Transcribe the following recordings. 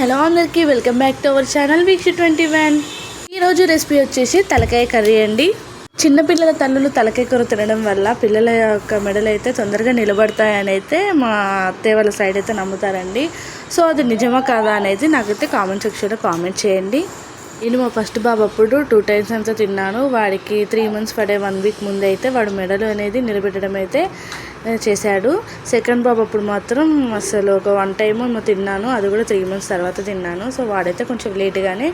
Hello అందరికీ welcome back to our channel వీక్ష21. ఈరోజు రెసిపీ వచ్చేసి తలకాయ కర్రీ అండి. చిన్నపిల్లల తల్లులు తలకాయ కూర తినడం వల్ల పిల్లల యొక్క మెడలు అయితే తొందరగా నిలబడతాయని అయితే మా అత్తయ్య వాళ్ళ సైడ్ అయితే నమ్ముతారండి. సో అది నిజమా కాదా అనేది నాకైతే కామెంట్ సెక్షన్లో కామెంట్ చేయండి. నేను మా ఫస్ట్ బాబు అప్పుడు 2 times అంతా తిన్నాను. వాడికి 3 months పడే 1 week ముందు అయితే వాడు మెడలు అనేది నిలబెట్టడం అయితే చేశాడు. సెకండ్ బాబు అప్పుడు మాత్రం అసలు ఒక 1 time తిన్నాను, అది కూడా 3 months తర్వాత తిన్నాను. సో వాడైతే కొంచెం లేట్గానే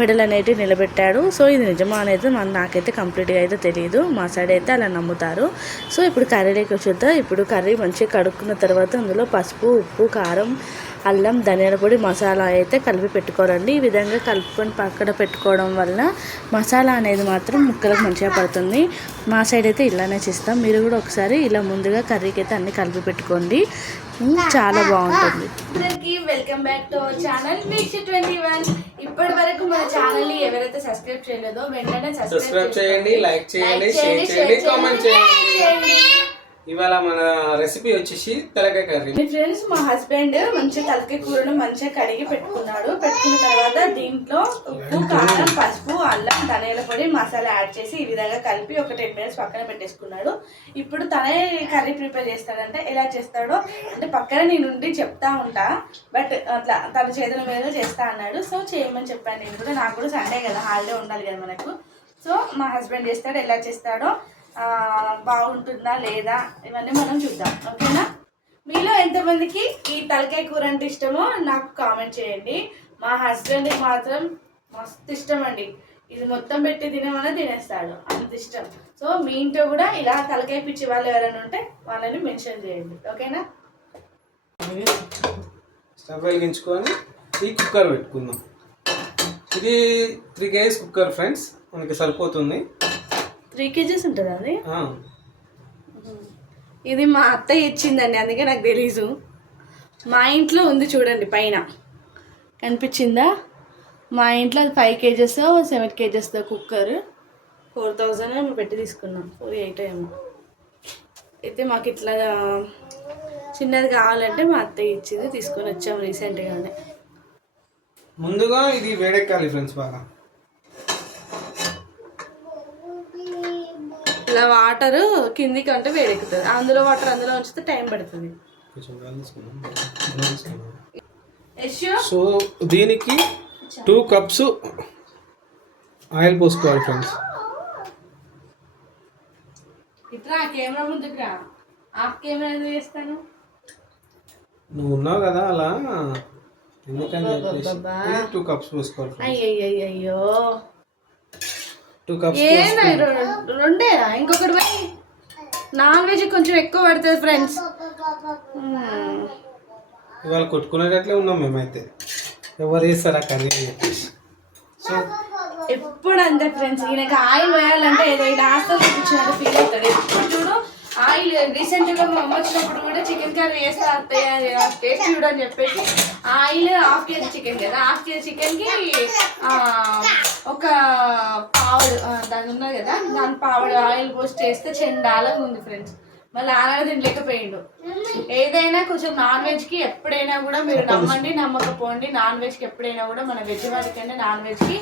మెడలు అనేవి నిలబెట్టాడు. సో ఇది నిజమా అనేది నాకైతే కంప్లీట్గా అయితే తెలియదు. మా సైడ్ అయితే అలా నమ్ముతారు. సో ఇప్పుడు కర్రీలోకి వచ్చేద్దాం. ఇప్పుడు కర్రీ మంచిగా కడుక్కున్న తర్వాత అందులో పసుపు, ఉప్పు, కారం, అల్లం, ధనియాల పొడి, మసాలా అయితే కలిపి పెట్టుకోవాలండి. ఈ విధంగా కలుపుకొని పక్కన పెట్టుకోవడం వల్ల మసాలా అనేది మాత్రం ముక్కలకు మంచిగా పడుతుంది. మా సైడ్ అయితే ఇలానే చేస్తాం. మీరు కూడా ఒకసారి ఇలా ముందుగా కర్రీకి అయితే అన్ని కలిపి పెట్టుకోండి, చాలా బాగుంటుంది. అందరికీ welcome back to our channel వీక్ష21. ఇప్పటి వరకు మన ఛానల్ ని ఎవరైతే సబ్స్క్రైబ్ చేయలేదో వెంటనే సబ్స్క్రైబ్ చేయండి, లైక్ చేయండి, షేర్ చేయండి, కామెంట్ చేయండి. ఇవాళ మన రెసిపీ వచ్చేసి తలకాయ కర్రీ. మీ ఫ్రెండ్స్, మా హస్బెండ్ మంచిగా తలకాయ కూరను మంచిగా కడిగి పెట్టుకున్నాడు. పెట్టుకున్న తర్వాత దీంట్లో ఉప్పు, కారం, పసుపు, అల్లం, ధనియాల పొడి, మసాలా యాడ్ చేసి ఈ విధంగా కలిపి ఒక 10 minutes పక్కన పెట్టేసుకున్నాడు. ఇప్పుడు తనే కర్రీ ప్రిపేర్ చేస్తాడంటే ఎలా చేస్తాడో అంటే పక్కన నేను చెప్తా ఉంటా, బట్ అట్లా తన చేతుల మీద చేస్తా అన్నాడు. సో చేయమని చెప్పాను నేను కూడా. నాకు కూడా సండే కదా, హాలిడే ఉండాలి కదా మనకు. సో మా హస్బెండ్ చేస్తాడు, ఎలా చేస్తాడో బాగుంటుందా లేదా ఇవన్నీ మనం చూద్దాం. ఓకేనా? మీలో ఎంతమందికి ఈ తలకాయ కూర అంటే ఇష్టమో నాకు కామెంట్ చేయండి. మా హస్బెండ్కి మాత్రం మస్తు ఇష్టం అండి. ఇది మొత్తం పెట్టి తినమని తినేస్తాడు, అంత ఇష్టం. సో మీ ఇంట్లో కూడా ఇలా తలకాయ పిచ్చి వాళ్ళు ఎవరైనా ఉంటే వాళ్ళని మెన్షన్ చేయండి. ఓకేనా? స్టవ్ వెలిగించుకొని ఈ కుక్కర్ పెట్టుకుందాం. ఇది 3 kgs కుక్కర్ ఫ్రెండ్స్, మనకి సరిపోతుంది. 3 kgs ఉంటుంది అది. ఇది మా అత్తయ్య ఇచ్చిందండి, అందుకే నాకు తెలీదు. మా ఇంట్లో ఉంది చూడండి, పైన కనిపించిందా? మా ఇంట్లో అది 5 kgs 7 kgs కుక్కర్. 4000 మేము పెట్టి తీసుకున్నాం, 48 ఏమో. అయితే మాకు ఇట్లా చిన్నది కావాలంటే మా అత్తయ్య ఇచ్చింది, తీసుకొని వచ్చాము రీసెంట్గానే. ముందుగా ఇది వేడెక్కాలి ఫ్రెండ్స్ బాగా. ఇలా వాటర్ కిందికి అంటే వేడెక్కుతుంది, అందులో వాటర్ అందులో ఉంచితే టైం పడుతుంది. సో దీనికి 2 cups ఆయిల్ పోసుకోవాలి ఫ్రెండ్స్. ఇట్లా కెమెరా ముందుకు రా, ఆఫ్ కెమెరా ఎందుకు చేస్తాను? నువ్వు ఉన్నావు కదా అలా, ఎందుకని 2 cups పోసుకోవాలి. అయ్యో 2 cups రెండేనా? ఇంకొకటి పోయి నాన్ వెజ్ కొంచెం ఎక్కువ పడుతుంది ఫ్రెండ్స్. ఇవాళ కొట్టుకునేటట్లే ఉన్నాం మేమైతే, ఎవరు వేస్తారా కర్రీ అని చెప్పేసి. సో ఎప్పుడు అంతే ఫ్రెండ్స్, ఈయనకి ఆయిల్ వేయాలంటే ఏదో ఈ హాస్టల్ చూపించినట్టు ఫీల్ అవుతాడు. ఎప్పుడు చూడు ఆయిల్. రీసెంట్గా మా అమ్మ వచ్చినప్పుడు కూడా చికెన్ కర్రీ వేస్తా టేస్ట్ చూడని చెప్పేసి ఆయిల్ 1/2 kg చికెన్ కదా, 1/2 kg చికెన్కి ఒక పావుడు దాని ఉన్నది కదా, దాని పావుడు ఆయిల్ పోసి చేస్తే చెండాలంగా ఉంది ఫ్రెండ్స్. మళ్ళీ ఆనాడు తినలేకపోయిండు. ఏదైనా కొంచెం నాన్ వెజ్కి ఎప్పుడైనా కూడా మీరు నమ్మండి నమ్మకపోండి, నాన్ వెజ్కి ఎప్పుడైనా కూడా మన వెజ్ వాటికంటే నాన్ వెజ్కి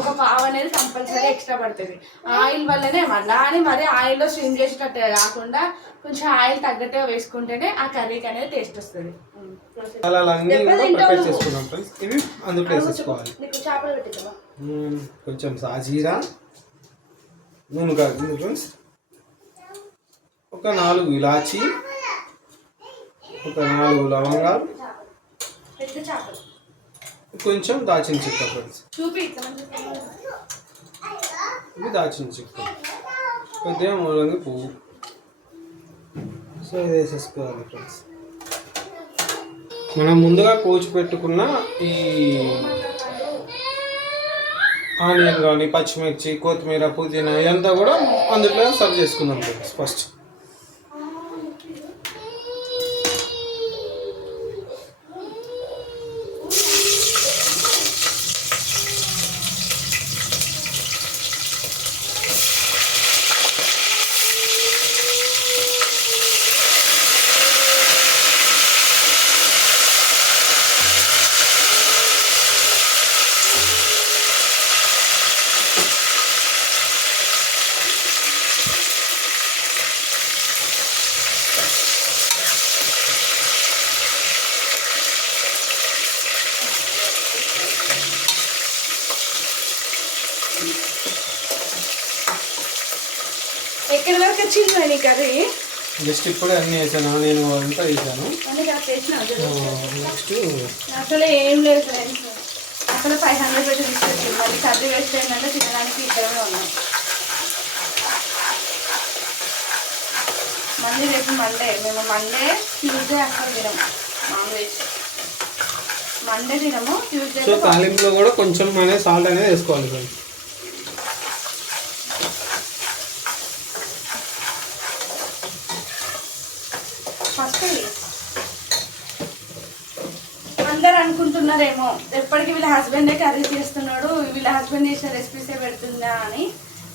ఒక పావు అనేది కంపల్సరీ ఎక్స్ట్రా పడుతుంది. ఆయిల్ వల్లనే మళ్ళా అని మరి ఆయిల్లో స్విమ్ చేసేటట్టుగా కాకుండా కొంచెం ఆయిల్ తగ్గట్టుగా వేసుకుంటేనే ఆ కర్రీకి అనేది టేస్ట్ వస్తుంది. చేపలు పెట్టిద్దామా? కొంచెం సాజీరా నూనె కాగింది ఫ్రెండ్స్, ఒక 4 ఇలాచి, ఒక 4 లవంగాలు, కొంచెం దాచిన చెక్క ఫ్రెండ్స్. ఇది దాచిన చెక్క, కొద్దిగా మూలంగి పువ్వు. సో ఇది వేసేసుకోవాలి ఫ్రెండ్స్. మనం ముందుగా కోచి పెట్టుకున్న ఈ ఆనియన్ కానీ పచ్చిమిర్చి, కొత్తిమీర, పుదీనా ఇదంతా కూడా అందులో సర్వ్ చేసుకుందాం ఫ్రెండ్స్. ఫస్ట్ ఎక్కడి వరకు వచ్చింది మరి కర్రీ? జస్ట్ ఇప్పుడే అన్నీ వేసాను, నేను అంతా వేసాను. అన్ని కరెక్ట్ వేసిన నెక్స్ట్ అసలు ఏం లేదు ఫ్రెండ్స్, అసలు 500 పెట్టి తీసుకొచ్చింది. మళ్ళీ కర్రీ వేస్ట్ అయిందంటే తినడానికి ఇద్దరమే ఉన్నాం. మళ్ళీ రేపు మండే, మేము మండే ట్యూస్డే అసలు తినము నాన్ వెజ్. మండే తినము, ట్యూస్డే. సో తాలింపులో కూడా కొంచెం అనేది సాల్ట్ అనేది వేసుకోవాలి ఫ్రెండ్స్. ఫస్ట్ అందరు అనుకుంటున్నారేమో ఎప్పటికీ వీళ్ళ హస్బెండే కర్రీ చేస్తున్నాడు, వీళ్ళ హస్బెండ్ చేసిన రెసిపీసే పెడుతుందా అని.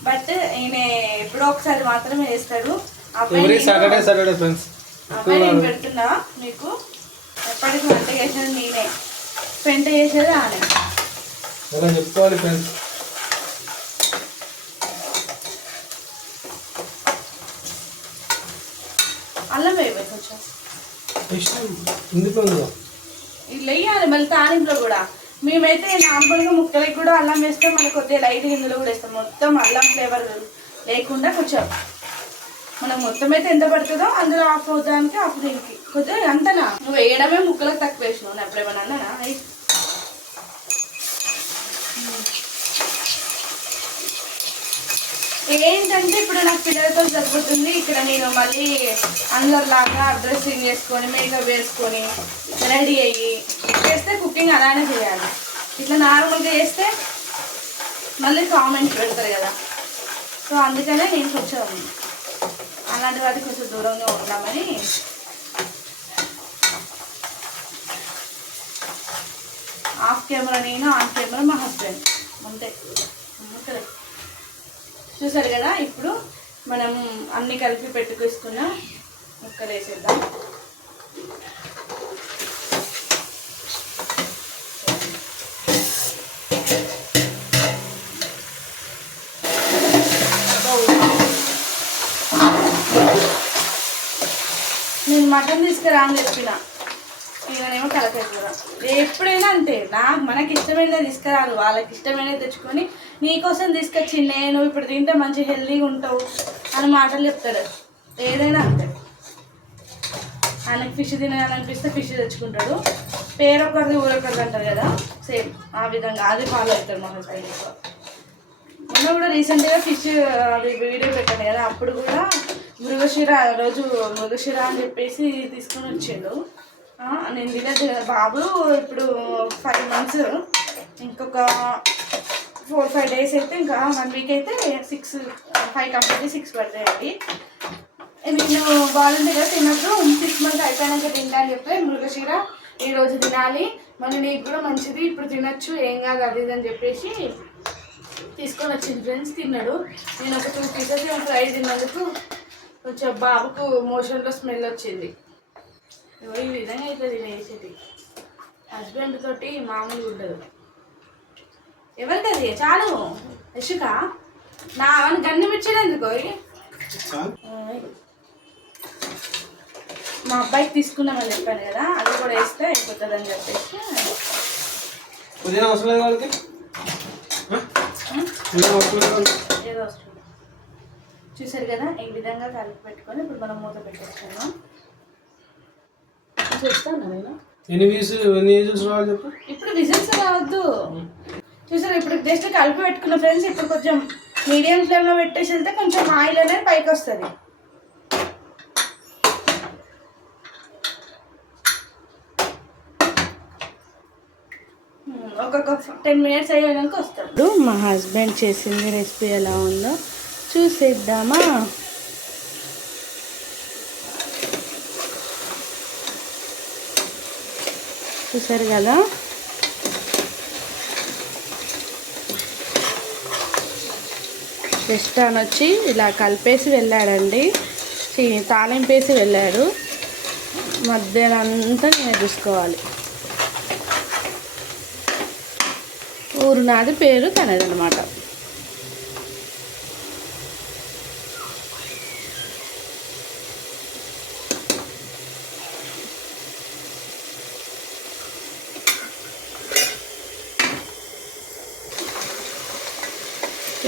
బట్ ఈయన ఎప్పుడో ఒకసారి మాత్రమే వేస్తాడు. సాటర్డే ఫ్రెండ్స్ అబ్బాయి నేను పెడుతున్నా మీకు. ఎప్పటికీ వంట చేసేది నేనే, పెంట చేసేది ఆనే. అలా చెప్పుకోవాలి ఫ్రెండ్స్. అల్లం వేయవచ్చు కొంచెం, ఇందులో ఇట్లా వేయాలి. మళ్ళీ తాలింపులో కూడా మేమైతే నార్మల్గా ముక్కలకి కూడా అల్లం వేస్తాం, మళ్ళీ కొద్దిగా లైట్గా ఇందులో కూడా వేస్తాం. మొత్తం అల్లం ఫ్లేవర్ లేకుండా కొంచెం మనం మొత్తం అయితే ఎంత పడుతుందో అందులో హాఫ్ అవుతానికి హాఫ్ దీనికి కొద్దిగా అంతనా. నువ్వు వేయడమే ముక్కలకు తక్కువ వేసినావు, నేను ఎప్పుడేమన్నా అన్నానా? ఏంటంటే ఇప్పుడు నాకు పిల్లలతో సరిపోతుంది. ఇక్కడ నేను మళ్ళీ అందరిలాగా డ్రెస్సింగ్ చేసుకొని మేకప్ వేసుకొని రెడీ అయ్యి చేస్తే కుకింగ్ అలానే చేయాలి. ఇట్లా నార్మల్గా చేస్తే మళ్ళీ కామెంట్స్ పెడతారు కదా. సో అందుకనే నేను కొంచెం అలాంటి వాటికి కొంచెం దూరంగా ఉంటామని. ఆఫ్ కెమెరా నేను, ఆన్ కెమెరా మా హస్బెండ్, అంతే. చూసారు కదా. ఇప్పుడు మనం అన్ని కలిపి పెట్టుకొస్తున్న ముక్కలు వేసేద్దాం. నేను మటన్ తీసుకురా అని చెప్పిన, ఈయనేమో తలకాయ కూర. ఎప్పుడైనా అంతే, మనకి ఇష్టమైనది తీసుకురారు, వాళ్ళకి ఇష్టమైనది తెచ్చుకొని నీకోసం తీసుకొచ్చి నేను ఇప్పుడు తింటే మంచి హెల్తీగా ఉంటావు అని మాటలు చెప్తాడు. ఏదైనా అంతే, ఆయనకి ఫిష్ తినాలనిపిస్తే ఫిష్ తెచ్చుకుంటాడు. పేరు ఒకరిది ఊరొకరిది అంటారు కదా, సేమ్ ఆ విధంగా అది ఫాలో అవుతాడు మన సైడ్ ఎక్కువ. మొన్న కూడా రీసెంట్గా ఫిష్ అది వీడియో పెట్టాను కదా, అప్పుడు కూడా మృగశిర రోజు మృగశిర అని చెప్పేసి తీసుకొని వచ్చిండు. నేను తినేది బాబు ఇప్పుడు 5 months, ఇంకొక 4-5 days అయితే, ఇంకా 1 week అయితే 5 కంప్లీట్ 6 పడతాయండి. నేను వాలంటీర్గా తినప్పుడు 6 months అయిపోయినాక తింటా అని చెప్పి మృగశిర ఈరోజు తినాలి, మళ్ళీ నీకు కూడా మంచిది ఇప్పుడు తినచ్చు ఏం కాదు అది ఇది అని చెప్పేసి తీసుకొని వచ్చింది ఫ్రెండ్స్. తిన్నాడు. నేను ఒక 2 pieces ఫ్రై తిన్నందుకు కొంచెం బాబుకు మోషన్లో స్మెల్ వచ్చింది. ఈ విధంగా అవుతుంది తినేసేది. హస్బెండ్ తోటి మామూలుగా ఉండదు. ఎవరికి అది చాలు యశుక నా గన్ను మిర్చిలు ఎందుకో. మా అబ్బాయికి తీసుకున్నామని చెప్పాను కదా, అది కూడా వేస్తే అయిపోతుంది అని చెప్పేసి. పుదీనా అవసరం లేదు వాళ్ళకి, ఏదో వస్తుంది. చూసారు కదా, ఈ విధంగా కలిపి పెట్టుకొని ఇప్పుడు మనం మూత పెట్టేసుకున్నాం. చూస్తాను నేను ఎన్ని విజిల్స్ రావాలి చెప్పు. ఇప్పుడు విజిల్స్ రావద్దు. చూసారు, ఇప్పుడు జస్ట్ కలిపి పెట్టుకున్న ఫ్రెండ్స్. ఇప్పుడు కొంచెం మీడియం ఫ్లేమ్లో పెట్టేసి వెళ్తే కొంచెం ఆయిల్ అనేది పైకి వస్తుంది. ఒక్కొక్క 10 minutes అయ్యాక వస్తాడు. ఇప్పుడు మా హస్బెండ్ చేసింది రెసిపీ ఎలా ఉందో చూసేద్దామా. చూసారు కదా, జస్ట్ అని వచ్చి ఇలా కలిపేసి వెళ్ళాడండి, తాలింపేసి వెళ్ళాడు. మధ్యాహ్నంతా నేను చూసుకోవాలి. ఊరు నాది, పేరు తనదనమాట.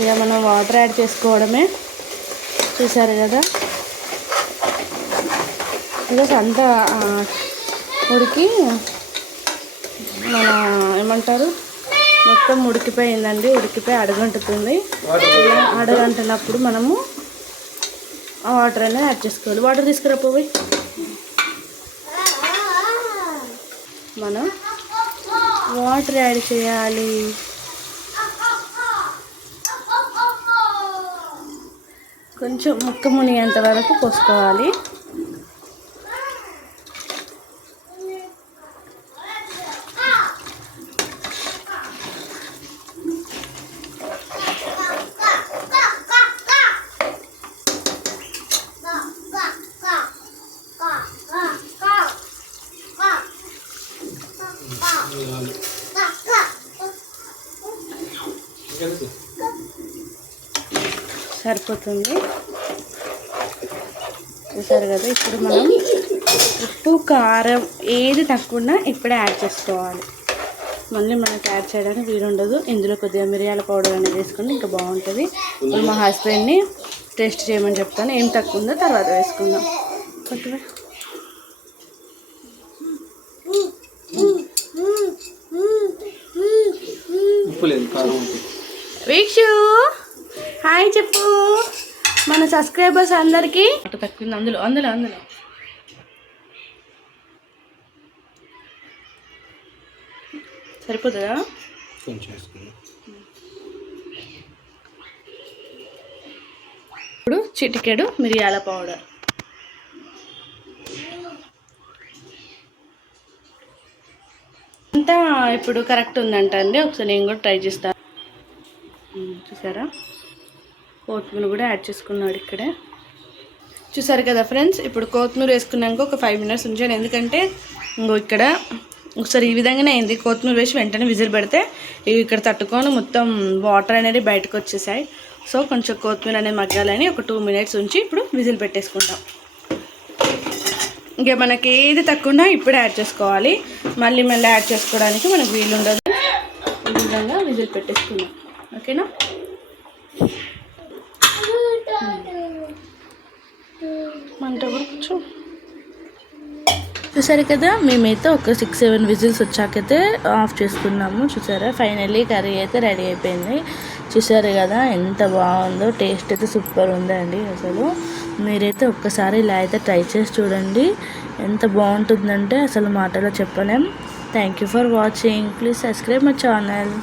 ఇక మనం వాటర్ యాడ్ చేసుకోవడమే. చూసారు కదా, ఇలా అంతా ఉడికి మన ఏమంటారు మొత్తం ఉడికిపోయిందండి. ఉడికిపోయి అడుగంటుతుంది. ఇలా అడుగంటున్నప్పుడు మనము ఆ వాటర్ అనేది యాడ్ చేసుకోవాలి. వాటర్ తీసుకురాపోయి మనం వాటర్ యాడ్ చేయాలి. కొంచెం ముక్క మునిగేంత వరకు పోసుకోవాలి. సరిపోతుంది. చూసారు కదా, ఇప్పుడు మనం ఉప్పు కారం ఏది తక్కువ ఇప్పుడే యాడ్ చేసుకోవాలి. మళ్ళీ మనకి యాడ్ చేయడానికి వీలుండదు. ఇందులో కొద్దిగా మిరియాల పౌడర్ అనేది వేసుకుంటే ఇంకా బాగుంటుంది. ఇప్పుడు మా హస్బెండ్ని టేస్ట్ చేయమని చెప్తాను. ఏం తక్కువ ఉందో తర్వాత వేసుకుందాం. కొద్దిగా వీక్షు హాయ్ చెప్పు మన సబ్స్క్రైబర్స్ అందరికీ. తక్కువ అందులో అందులో అందులో సరిపోతుందా? ఇప్పుడు చిటికెడు మిరియాల పౌడర్, అంతా ఇప్పుడు కరెక్ట్ ఉందంట అండి. ఒకసారి నేను కూడా ట్రై చేస్తాను. చూసారా, కొత్తిమీర కూడా యాడ్ చేసుకున్నాడు ఇక్కడే. చూసారు కదా ఫ్రెండ్స్, ఇప్పుడు కొత్తిమీర వేసుకున్నాక ఒక 5 minutes ఉంచాను. ఎందుకంటే ఇంకో ఇక్కడ ఒకసారి ఈ విధంగానే అయింది. కొత్తిమీర వేసి వెంటనే విజిల్ పెడితే ఇవి ఇక్కడ తట్టుకొని మొత్తం వాటర్ అనేది బయటకు వచ్చేసాయి. సో కొంచెం కొత్తిమీర అనేది మగ్గాలని ఒక 2 minutes ఉంచి ఇప్పుడు విజిల్ పెట్టేసుకుంటాం. ఇంకా మనకి ఏది తక్కువ ఇప్పుడే యాడ్ చేసుకోవాలి. మళ్ళీ యాడ్ చేసుకోవడానికి మనకు వీలు ఉండదు. ఈ విధంగా విజిల్ పెట్టేసుకుందాం. ఓకేనా? మంట కూడా కొంచెం చూసారు కదా, మేమైతే ఒక 6-7 విజిల్స్ వచ్చాకైతే ఆఫ్ చేసుకున్నాము. చూసారా, ఫైనల్లీ కర్రీ అయితే రెడీ అయిపోయింది. చూసారు కదా ఎంత బాగుందో. టేస్ట్ అయితే సూపర్ ఉందండి. అసలు మీరైతే ఒక్కసారి ఇలా అయితే ట్రై చేసి చూడండి. ఎంత బాగుంటుందంటే అసలు మాటలో చెప్పలేం. Thank you for watching. Please subscribe my channel.